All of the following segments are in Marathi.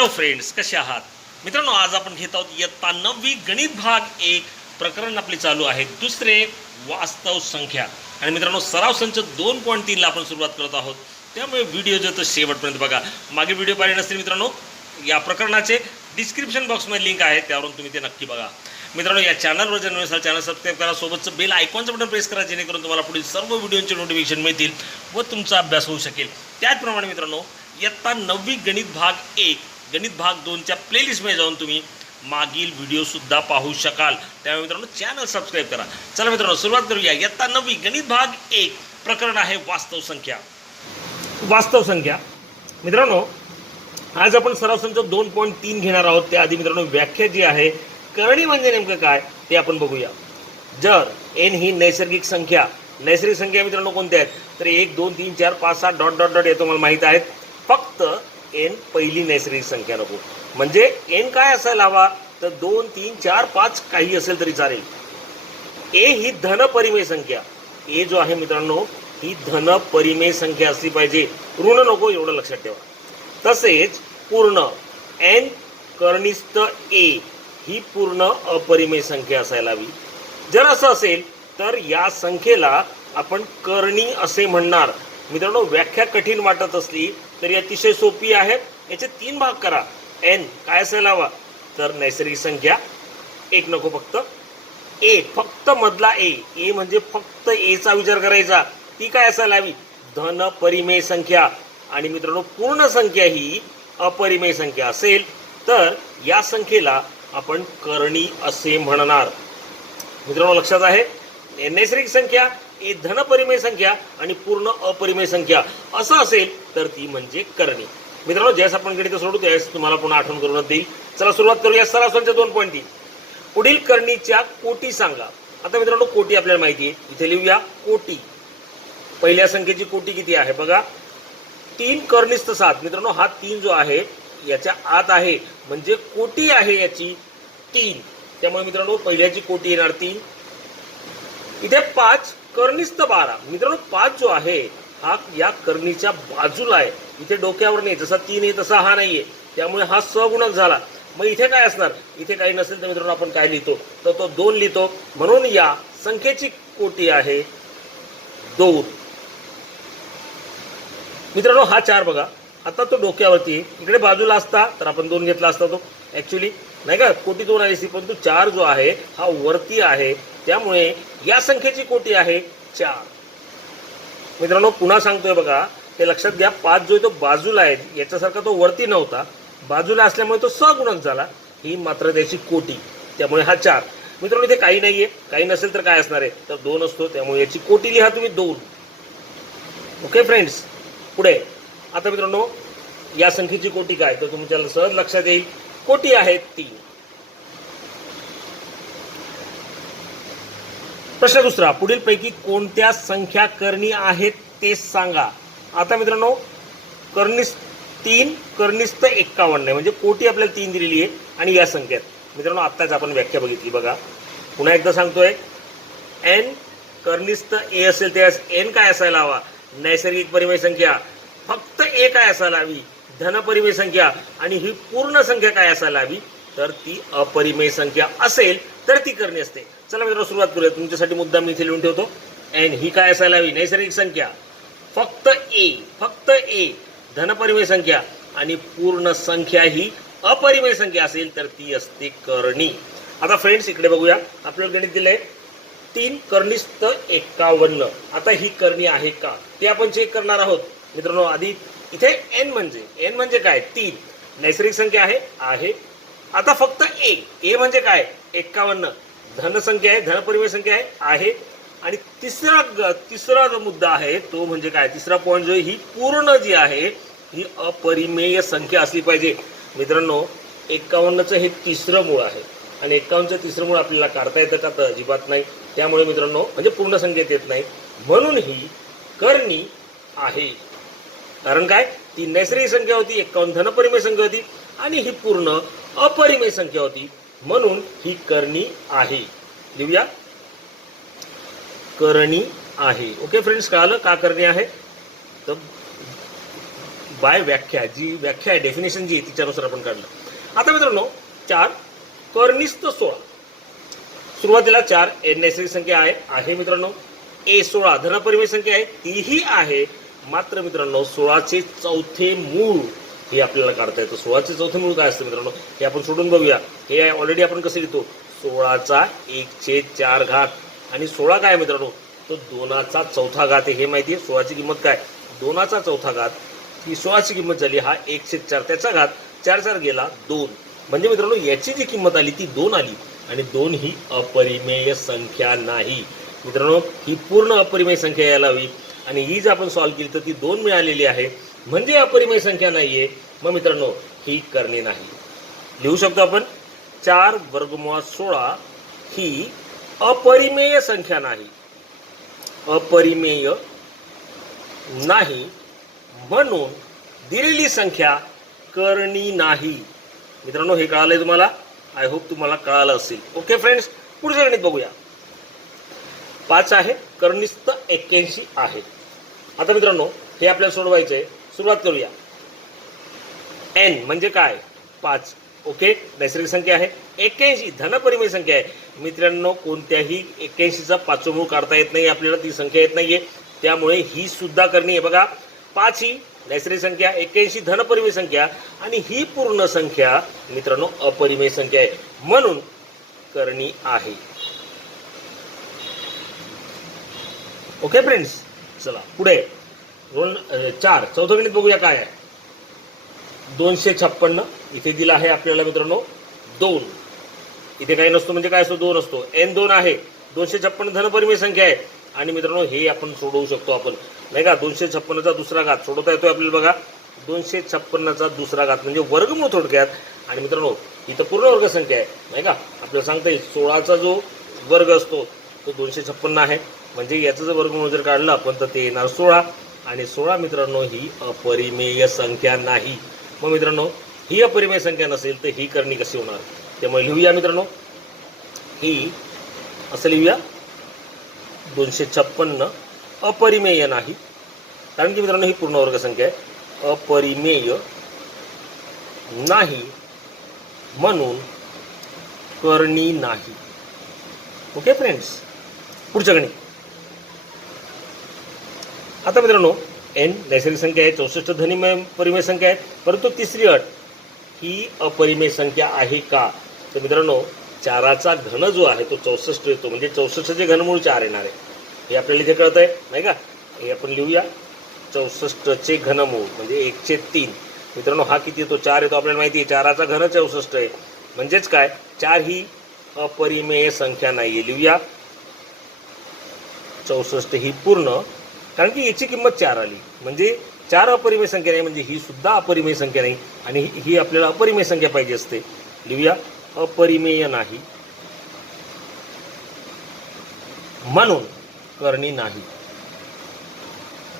हॅलो फ्रेंड्स, कसे आहात मित्रांनो? आज आपण घेत आहोत इयत्ता 9वी गणित भाग 1 प्रकरण आपले चालू आहे दुसरे वास्तव संख्या. आणि मित्रांनो सराव संच 2.3 ला आपण सुरुवात करत आहोत, त्यामुळे व्हिडिओ जो तो शेवटपर्यंत बघा. मागे व्हिडिओ पाहिले नसतील मित्रांनो, या प्रकरणाचे डिस्क्रिप्शन बॉक्समध्ये लिंक आहे, त्यावरून तुम्ही ते नक्की बघा. मित्रांनो या चॅनलवर जर नवीन असाल चॅनल सबस्क्राईब करा, सोबतचं बेल आयकॉनचं बटन प्रेस करा, जेणेकरून तुम्हाला पुढील सर्व व्हिडिओचे नोटिफिकेशन मिळतील व तुमचा अभ्यास होऊ शकेल. त्याचप्रमाणे मित्रांनो इयत्ता 9वी गणित भाग 1 गणित भाग 2च्या प्लेलिस्टमध्ये जाऊन तुम्ही मागील व्हिडिओसुद्धा पाहू शकाल. त्यामुळे मित्रांनो चॅनल सबस्क्राईब करा. चला मित्रांनो सुरुवात करूया. इयत्ता 9वी गणित भाग 1 प्रकरण आहे वास्तव संख्या. वास्तव संख्या मित्रांनो आज आपण सराव संच 2.3 घेणार आहोत. त्याआधी मित्रांनो व्याख्या जी आहे, करणी म्हणजे नेमकं काय ते आपण बघूया. जर n ही नैसर्गिक संख्या, नैसर्गिक संख्या मित्रांनो कोणत्या आहेत तर 1 2 3 4 5 6 डॉट डॉट डॉट हे तुम्हाला माहित आहेत. फक्त n पहिली नैसर्गिक संख्या नको. म्हणजे n काय असायला हवा तर 2 3 4 5 काही असेल तरी चालेल. a ही धन परिमेय संख्या, a जो आहे मित्रांनो ही धन परिमेय संख्या असली पाहिजे, ऋण नको, एवढं लक्षात ठेवा. तसेच पूर्ण n कर्णिस्थ a ही पूर्ण अपरिमेय संख्या असायला हवी. जर असं असेल तर या संख्येला आपण करणी असे म्हणणार. मित्रांनो व्याख्या कठीण वाटत असली तरी अतिशय सोपी आहे. याचे 3 भाग करा. n काय असायला हवा तर नैसर्गिक संख्या 1 नको, फक्त a, फक्त मधला a म्हणजे फक्त a चा विचार करायचा. ती काय असायला हवी धन परिमेय संख्या. आणि मित्रांनो पूर्ण संख्या ही अपरिमेय संख्या असेल तर या संख्येला आपण करणी असे म्हणणार. मित्रांनो लक्षात आहे, नैसर्गिक संख्या ही धन परिमेय संख्या आणि पूर्ण अपरिमेय संख्या असं असेल तर ती म्हणजे करणी. मित्रांनो ज्यावेळेस आपण गणित सोडू त्यावेळेस तुम्हाला पुन्हा आठवण करून देईल. चला सुरुवात करूया. सराव संच 2.3 पुढील करणीच्या कोटी सांगा. आता मित्रांनो कोटी आपल्याला माहिती आहे, इथे लिहूया कोटी. पहिल्या संख्येची कोटी किती आहे बघा, 3 कर्णिस्थ 7. मित्रांनो हा 3 जो आहे याच्या आत आहे, म्हणजे कोटी आहे याची 3. त्यामुळे मित्रांनो पहिल्याची कोटी येणार 3. इथे 5 कर्णिस्थ 12. मित्रांनो 5 जो आहे हा या करणीच्या बाजूला आहे, इथे डोक्यावर नाही. जसा 3 आहे तसा हा नाहीये, त्यामुळे हा सगुणक झाला. मग इथे काय असणार, इथे काही नसेल तर मित्रांनो आपण काय लिहितो तर तो 2 लिहितो. म्हणून या संख्येची कोटी आहे 2. मित्रांनो हा 4 बघा, आता तो डोक्यावरती इकडे बाजूला असता तर आपण 2 घेतला असता, तो ऍक्च्युली नाही का कोटी 2 आली असती, परंतु 4 जो आहे हा वरती आहे, त्यामुळे या संख्येची कोटी आहे 4. मित्रांनो पुन्हा सांगतोय बघा, हे लक्षात घ्या. 5 जो आहे तो बाजूला आहे, याच्यासारखा तो वरती नव्हता, बाजूला असल्यामुळे तो सगुणक झाला. ही मात्र त्याची कोटी, त्यामुळे हा 4. मित्रांनो इथे काही नाहीये, काही नसेल तर काय असणार आहे तर 2 असतो, त्यामुळे याची कोटी लिहा तुम्ही 2. ओके फ्रेंड्स, पुढे आता मित्रांनो या संख्येची कोटी काय तर तुमच्या सहज लक्षात येईल, कोटी आहे 3. प्रश्न दुसरा, पुढील पैकी कोणत्या संख्या करणी आहेत ते सांगा. आता मित्रांनो कर्णिस्थ 3 कर्णिस्थ 51 आहे, म्हणजे कोटी आपल्याला 3 दिलेली आहे. आणि या संख्येत मित्रांनो आत्ताच आपण व्याख्या बघितली बघा, पुन्हा एकदा सांगतोय. n कर्णिस्थ a असेल त्यास n काय असायला हवा नैसर्गिक परिमेय संख्या, फक्त a काय असायला हवी धन परिमेय संख्या. आणि ही पूर्ण संख्या काय असायला हवी तर ती अपरिमेय संख्या असेल तर ती करणी असते. चला मित्रांनो सुरुवात करूया. तुमच्यासाठी मुद्दा मी इथे लिहून ठेवतो. n ही काय असायला हवी नैसर्गिक संख्या, फक्त a धन परिमेय संख्या. आणि पूर्ण संख्या ही अपरिमेय संख्या असेल तर ती असते करणी. आता फ्रेंड्स इकडे बघूया, आपल्याला गणित दिलंय 3 कर्णिस्थ 51. आता ही करणी आहे का ते आपण चेक करणार आहोत. मित्रांनो आधी इथे n म्हणजे काय 3 नैसर्गिक संख्या आहे. आता फक्त a म्हणजे काय 51 धन संख्या आहे, धन परिमेय संख्या आहे. आणि तिसरा जो मुद्दा आहे तो म्हणजे काय, तिसरा पॉईंट जो ही पूर्ण जी आहे ही अपरिमेय संख्या असली पाहिजे. मित्रांनो 51चं हे तिसरं मूळ आहे आणि 51चं तिसरं मूळ आपल्याला काढता येतं का तर अजिबात नाही. त्यामुळे मित्रांनो म्हणजे पूर्ण संख्येत येत नाही, म्हणून ही करणी आहे. कारण काय, ती नैसर्गिक संख्या होती, 51 धनपरिमेय संख्या होती आणि ही पूर्ण अपरिमेय संख्या होती, म्हणून ही करणी आहे. लिहूया करणी आहे. ओके फ्रेंड्स, कळालं का करणी आहे तर बाय व्याख्या, जी व्याख्या आहे डेफिनेशन जी आहे तिच्यानुसार आपण काढलं. आता मित्रांनो 4 कर्निस्थ 16. सुरुवातीला 4 नैसर्गिक संख्या आहे मित्रांनो. A16 धनपरिमेय संख्या आहे, तीही आहे. मात्र मित्रांनो 16चे चौथे मूळ हे आपल्याला काढता येतं. 16चे चौथे मूळ काय असतं मित्रांनो हे आपण सोडून बघूया. हे ऑलरेडी आपण कसं लिहितो 16चा 1/4 घात आणि 16 काय मित्रांनो तो 2चा चौथा घात आहे. हे माहिती आहे. 16ची किंमत काय 2चा चौथा घात. ही 16ची किंमत झाली हा 1/4 त्याचा घात 4 गेला 2. म्हणजे मित्रांनो याची जी किंमत आली ती 2 आली आणि 2 ही अपरिमेय संख्या नाही मित्रांनो. ही पूर्ण अपरिमेय संख्या यायला हवी आणि ही जर आपण सॉल्व्ह केली तर ती 2 मिळालेली आहे म्हणजे अपरिमेय संख्या नाहीये. मग मित्रांनो ही करणे नाही. लिहू शकतो आपण 4 वर्गमुळात 16 ही अपरिमेय संख्या नाही. अपरिमेय नाही म्हणून दिलेली संख्या करणी नाही. मित्रांनो हे कळालंय तुम्हाला. आय होप तुम्हाला कळालं असेल. ओके फ्रेंड्स, पुढच्या गणित बघूया. 5 आहे कर्निस्थ 81 आहे. आता मित्रांनो हे आपल्याला सोडवायचं आहे. सुरुवात करूया. n म्हणजे काय 5. ओके, नैसर्गिक संख्या आहे. 81 धनपरिमेय संख्या आहे मित्रांनो. कोणत्याही 81चा पाचवं मूळ काढता येत नाही आपल्याला, ती संख्या येत नाहीये. त्यामुळे ही सुद्धा करणी आहे. बघा 5 ही नैसर्गिक संख्या, 81 धनपरिमेय संख्या आणि ही पूर्ण संख्या मित्रांनो अपरिमेय संख्या आहे म्हणून करणी आहे. ओके फ्रेंड्स, चला पुढे 4 चौथं गणित बघूया काय आहे. 256 इथे दिला आहे आपल्याला मित्रांनो 2. इथे काही नसतो म्हणजे काय असतो 2 असतो. n2 आहे. 256 धनपरिमेय संख्या आहे आणि मित्रांनो हे आपण सोडवू शकतो आपण नाही का. 256चा दुसरा घात सोडवता येतोय आपल्याला. बघा 256चा दुसरा घात म्हणजे वर्गमूळ थोडक्यात. आणि मित्रांनो ही तर पूर्ण वर्ग संख्या आहे नाही का. आपल्याला सांगता येईल 16चा जो वर्ग असतो तो 256 आहे म्हणजे याचं जर वर्गमूळ जर काढलं आपण तर ते येणार 16 आणि 16 मित्रांनो ही अपरिमेय संख्या नाही. मग मित्रांनो ही अपरिमेय संख्या नसेल तर ही करणी कशी होणार. त्यामुळे लिहूया मित्रांनो ही असं लिहूया 256 अपरिमेय नाही कारण की मित्रांनो ही पूर्ण वर्ग संख्या आहे. अपरिमेय नाही म्हणून करणी नाही. ओके फ्रेंड्स, पुढच्या गणित. आता मित्रांनो n नैसर्गिक संख्या आहे. 64 धनपरिमेय संख्या आहे परंतु तिसरी अट ही अपरिमेय संख्या आहे का. तर मित्रांनो 4चा घन जो आहे तो 64 येतो म्हणजे 64चे घनमूळ 4 येणार आहे. हे आपल्याला इथे कळत आहे नाही का. हे आपण लिहूया 64चे घनमूळ म्हणजे 1/3. मित्रांनो हा किती येतो 4 येतो आपल्याला माहिती आहे. 4चा घन 64 आहे म्हणजेच काय 4 ही अपरिमेय संख्या नाही. लिहूया 64 ही पूर्ण कारण की याची किंमत 4 आली म्हणजे 4 अपरिमेय संख्या नाही म्हणजे ही सुद्धा अपरिमेय संख्या नाही आणि ही आपल्याला अपरिमेय संख्या पाहिजे असते. लिहूया अपरिमेय नाही म्हणून करणी नाही.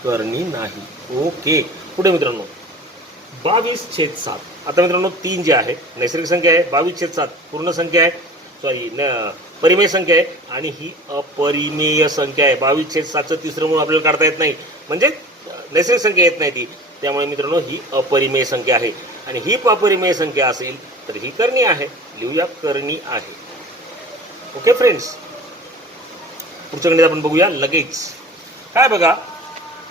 करणी नाही. ओके, पुढे मित्रांनो 22/7. आता मित्रांनो 3 जे आहे नैसर्गिक संख्या आहे. 22/7 पूर्ण संख्या आहे परिमेय संख्या आहे आणि ही अपरिमेय संख्या आहे. 22/7चं तिसरं मूळ आपल्याला काढता येत नाही म्हणजे नैसर्गिक संख्या येत नाही ती. त्यामुळे मित्रांनो ही अपरिमेय संख्या आहे आणि ही अपरिमेय संख्या असेल तर ही करणी आहे. लिहूया करणी आहे. ओके फ्रेंड्स, पुढच्या गणित आपण बघूया लगेच. काय बघा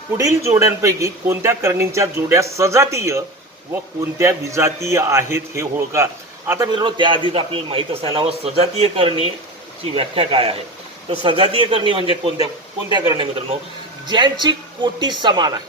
पुढील जोड्यांपैकी कोणत्या करणींच्या जोड्या सजातीय व कोणत्या विजातीय आहेत हे ओळखा. आता मित्रांनो त्याआधीच आपल्याला माहीत असायला हवं सजातीय करणीची व्याख्या काय आहे. तर सजातीय करणी म्हणजे कोणत्या करण्या मित्रांनो ज्यांची कोटी समान आहे.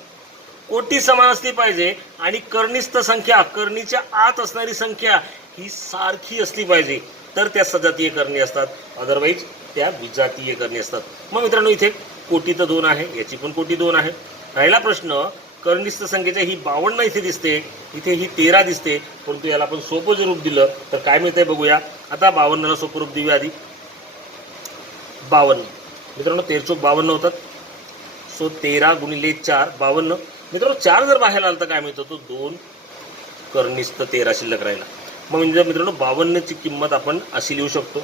कोटी समान असली पाहिजे आणि कर्णिस्थ संख्या करणीच्या आत असणारी संख्या ही सारखी असली पाहिजे तर त्या सजातीय करणी असतात. अदरवाईज त्या विजातीय करणी असतात. मग मित्रांनो इथे कोटी तर 2 आहे, याची पण कोटी 2 आहे. राहिला प्रश्न कर्णिस्थ संख्येच्या ही 52 इथे दिसते, इथे ही 13 दिसते परंतु याला आपण सोपं जर रूप दिलं तर काय मिळतंय बघूया. आता 52ला सोपं रूप देऊया आधी. 52 मित्रांनो 13×52 होतात. सो 13 × 4 52. मित्रांनो 4 जर बाहेर आला तर काय मिळतं तो 2 कर्णिस्थ 13 शिल्लक राहिला. मग म्हणजे मित्रांनो 52ची किंमत आपण अशी लिहू शकतो.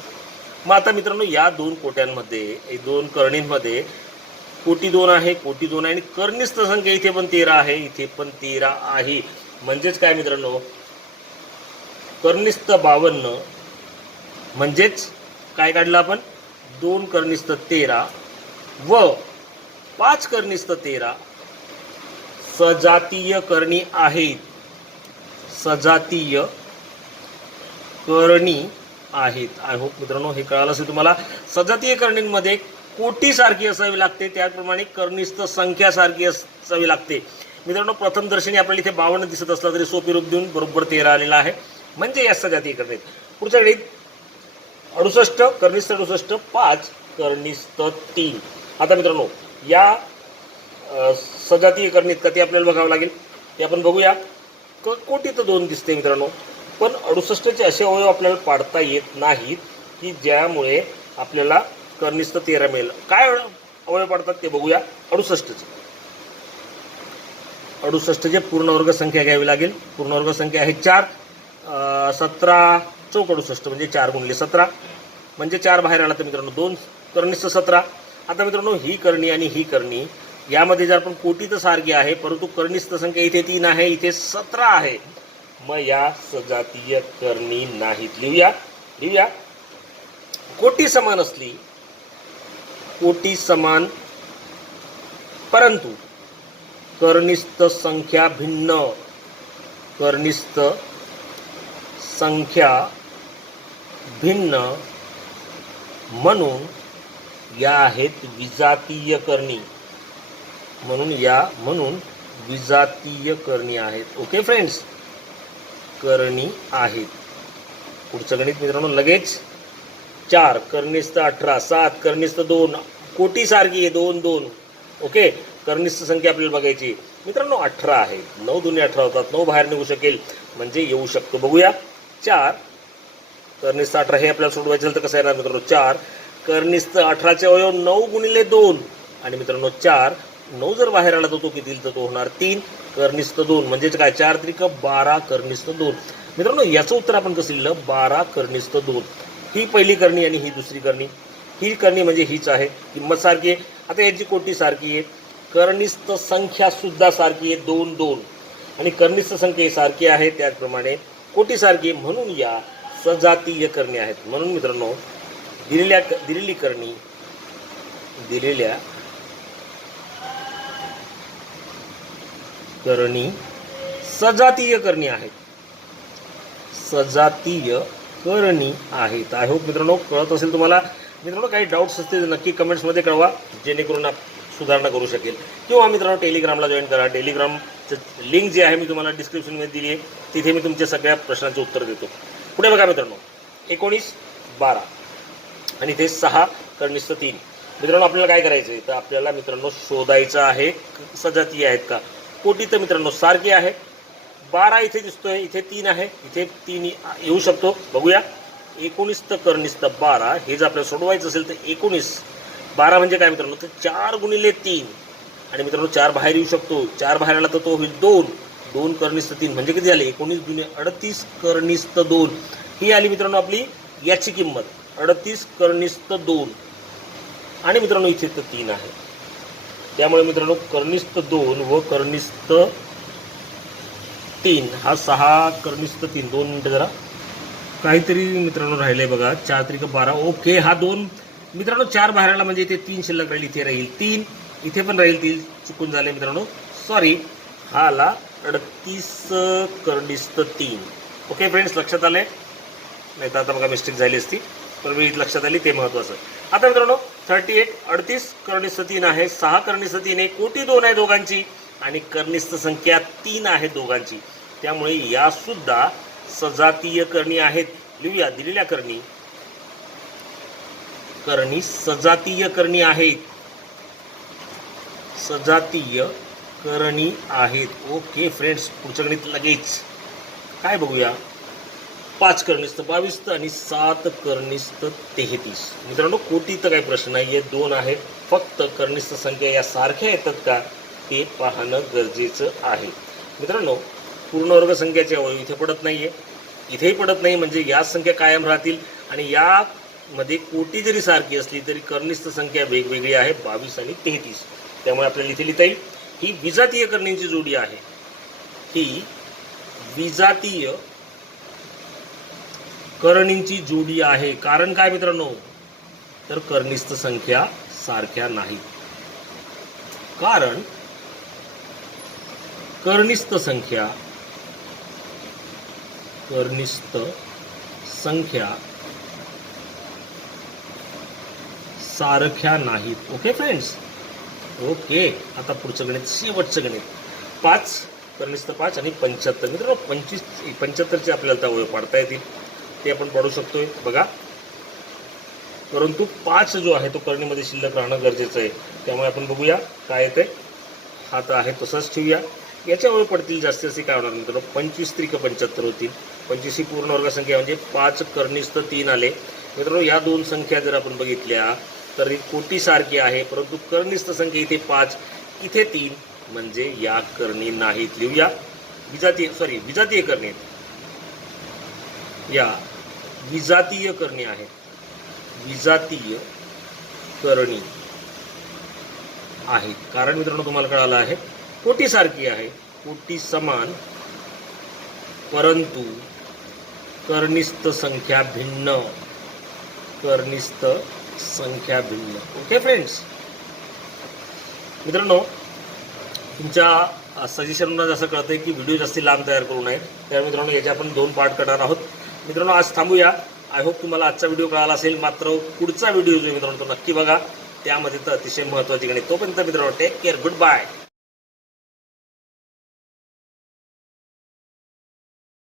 मग आता मित्रांनो या 2 कोट्यांमध्ये 2 करणींमध्ये कोटी 2 आहे, कोटी 2 आहे आणि कर्निस्थ संख्या इथे पण 13 आहे, इथे पण 13 आहे. म्हणजेच काय मित्रांनो, कर्निस्थ 52 म्हणजेच काय काढलं आपण, 2 कर्निस्थ 13 व 5 कर्निस्थ 13 सजातीय करणी आहेत. सजातीय करणी आहेत. आय होप मित्रांनो हे कळालं असेल तुम्हाला. सजातीय करणींमध्ये कोटी सारखी असावी लागते, त्याचप्रमाणे कर्निस्थ संख्या सारखी असावी लागते. मित्रांनो प्रथम दर्शनी आपल्याला इथे 52 दिसत असला तरी सोपी रूप देऊन बरोबर 13 आलेला आहे, म्हणजे या सजातीय करणीत. पुढच्या घडीत 68 कर्निस्थ 68 5 कर्निस्थ 3. आता मित्रांनो या सजातीय करणीत का ते आपल्याला बघावं लागेल, ते आपण बघूया. कोटीत 2 दिसते मित्रांनो, पण 68चे असे अवयव आपल्याला पाडता येत नाहीत की ज्यामुळे आपल्याला कर्निस्थ 13 मिळेल. काय अवयव पाडतात ते बघूया. 68चे पूर्णवर्ग संख्या घ्यावी लागेल. पूर्णवर्ग संख्या आहे 4. 17 चौक 68 म्हणजे 4 गुणिले 17 म्हणजे 4 बाहेर आला तर मित्रांनो 2 कर्निस्थ 17. आता मित्रांनो ही करणी आणि ही करणी यामध्ये जर आपण कोटी तर सारखी आहे, परंतु कर्निस्थ संख्या इथे 3 आहे, इथे 17 आहे, मग या सजातीय करणी नाहीत. लिहूया. कोटी समान असली, कोटी समान परंतु कर्निस्थ संख्या भिन्न, कर्निस्थ संख्या भिन्न म्हणून या आहेत विजातीय करणी. म्हणून विजातीय करणी आहेत. ओके फ्रेंड्स, करणी आहेत. पुढचं गणित मित्रांनो लगेच. 4 कर्निस्थ 18 7 कर्निस्थ 2 कोटी सारखी आहे 2 2. ओके, कर्निस्थ संख्या आपल्याला बघायची मित्रांनो 18 आहे. 9 दुने 18 होतात, 9 बाहेर निघू शकेल म्हणजे येऊ शकतो. बघूया. 4 कर्निस्थ 18 हे आपल्याला सोडवायचं तर कसं येणार मित्रांनो. 4 कर्निस्थ 18चे अवयव 9 गुणिले 2 आणि मित्रांनो 4 9 जर बाहेर आला तर तो किती तर तो होणार 3 कर्निस्थ 2 म्हणजेच काय 4 त्रिक 12 कर्निस्थ 2. मित्रांनो याचं उत्तर आपण कसं लिहिलं 12 कर्निस्थ 2. ही पहिली करणी आणि ही दुसरी करणी. ही करणी म्हणजे हीच आहे, किंमत सारखी आहे. आता याची कोटी सारखी आहे, कर्निस्थ संख्या सुद्धा सारखी आहे 2 2 आणि कर्निस्थ संख्या सारखी आहे, त्याचप्रमाणे कोटी सारखी, म्हणून या सजातीय करणी आहेत. म्हणून मित्रांनो दिलेली करणी सजातीय करणी आहेत. सजातीय करणी आहेत. आय होप मित्रांनो कळत असेल तुम्हाला. मित्रांनो काही डाऊट्स असतील तर नक्की कमेंट्समध्ये कळवा, जेणेकरून सुधारणा करू शकेल. किंवा मित्रांनो टेलिग्रामला जॉईन करा. टेलिग्रामचं लिंक जे आहे मी तुम्हाला डिस्क्रिप्शनमध्ये दिली आहे, तिथे मी तुमच्या सगळ्या प्रश्नांचे उत्तर देतो. पुढे बघा मित्रांनो 19 12 आणि ते 6 कर्निस्थ 3. मित्रांनो आपल्याला काय करायचं आहे तर आपल्याला मित्रांनो शोधायचं आहे सजातीय आहेत का. कोटी तर मित्रांनो सारखी आहे. 12 इथे दिसतोय, इथे 3 आहे, इथे 3 येऊ शकतो. बघूया. 19 कर्निस्थ 12 हे जर आपल्याला सोडवायचं असेल तर 19 12 म्हणजे काय मित्रांनो तर 4 गुणिले 3 आणि मित्रांनो 4 बाहेर येऊ शकतो. 4 बाहेर आला तर तो होईल 2 2 कर्निस्थ 3 म्हणजे किती झाले 19 दुने 38 कर्निस्थ 2. ही आली मित्रांनो आपली याची किंमत 38 कर्निस्थ 2 आणि मित्रांनो इथे तर 3 आहे. त्यामुळे मित्रांनो कर्निस्थ 2 व कर्निस्थ 3 हा 6 कर्निस्थ 3. 2 मिनिटं जरा काहीतरी मित्रांनो राहिलंय बघा. 4 त्रिक 12. ओके, हा 2 मित्रांनो 4 बाहेर आला म्हणजे इथे 3 शिल्लक राहील, इथे राहील 3, इथे पण राहील 3. चुकून झाले मित्रांनो, सॉरी. हा आला 38 कर्निस्थ 3. ओके फ्रेंड्स, लक्षात आलंय. नाही तर आता बघा मिस्टेक झाली असती, पण वेळीत लक्षात आली, ते महत्त्वाचं. आता मित्रांनो 38 38 कर्निस्थ 3 आहे, 6 कर्निस्थ 3 आहे, कोटी 2 आहे दोघांची आणि कर्निस्थ संख्या 3 आहे दोघांची. त्यामुळे या सुद्धा सजातीय करणी आहेत. लिहूया. दिलेल्या करणी सजातीय करणी आहेत. सजातीय करणी आहेत. ओके फ्रेंड्स, पुढचं गणित लगेच काय बघूया. 5 कर्निस्थ 22 आणि 7 कर्निस्थ 33. मित्रांनो कोटीचा काही प्रश्न नाही आहे, 2 आहेत. फक्त कर्निस्थ संख्या या सारख्या येतात का ते पाहणं गरजेचं आहे. मित्रांनो पूर्णवर्ग संख्याचे अवयव इथे पडत नाहीये, इथेही पडत नाही, म्हणजे या संख्या कायम राहतील आणि या मध्ये कोटी जरी सारखी असली तरी कर्निस्थ संख्या वेगवेगळी आहे, 22 आणि 33. त्यामुळे आपल्याला इथे लिहिता येईल ही विजातीय कर्णींची जोडी आहे. ही विजातीय करणींची जोडी आहे. कारण काय मित्रांनो, तर कर्निस्थ संख्या सारख्या नाहीत. कारण कर्निस्थ संख्या सारख्या नाहीत. Okay friends, okay. आता पुढचं गणित, शेवटचं गणित. 5 कर्निस्थ 5 आणि 75. मित्रांनो 75चे आपल्याला त्या अवयव पाडता येतील, ते आपण पाडू शकतोय बघा. परंतु 5 जो आहे तो करणीमध्ये शिल्लक राहणं गरजेचं आहे. त्यामुळे आपण बघूया काय येतंय. हा तर आहे तसंच ठेवूया. याच्या अवयव पडतील जास्तीत जास्त काय होणार मित्रांनो, 25 त्रिक 75 होतील. 25 ही पूर्ण वर्ग संख्या म्हणजे 5 कर्निस्थ 3 आले. मित्रांनो या दोन संख्या जर आपण बघितल्या तर ही कोटी सारखी आहे, परंतु कर्निस्थ संख्या इथे 5 इथे 3 म्हणजे या करणी नाहीत. लिहूया विजातीय करणी, या विजातीय करणी आहेत. विजातीय करणी आहेत कारण मित्रांनो तुम्हाला कळालं आहे कोटी सारखी आहे, कोटी समान, परंतु कर्निस्थ संख्या भिन्न. ओके फ्रेंड्स, मित्रांनो तुमच्या सजेशनवरून असं कळतंय की व्हिडिओ जास्ती लांब तयार करू नये. त्यामुळे मित्रांनो याचे आपण 2 पार्ट करणार आहोत. मित्रांनो आज थांबूया. आय होप तुम्हाला आजचा व्हिडिओ कळाला असेल. मात्र पुढचा व्हिडिओ जो मित्रांनो तो नक्की बघा, त्यामध्ये तर अतिशय महत्त्वाची गणित. तोपर्यंत मित्रांनो टेक केअर, गुड बाय.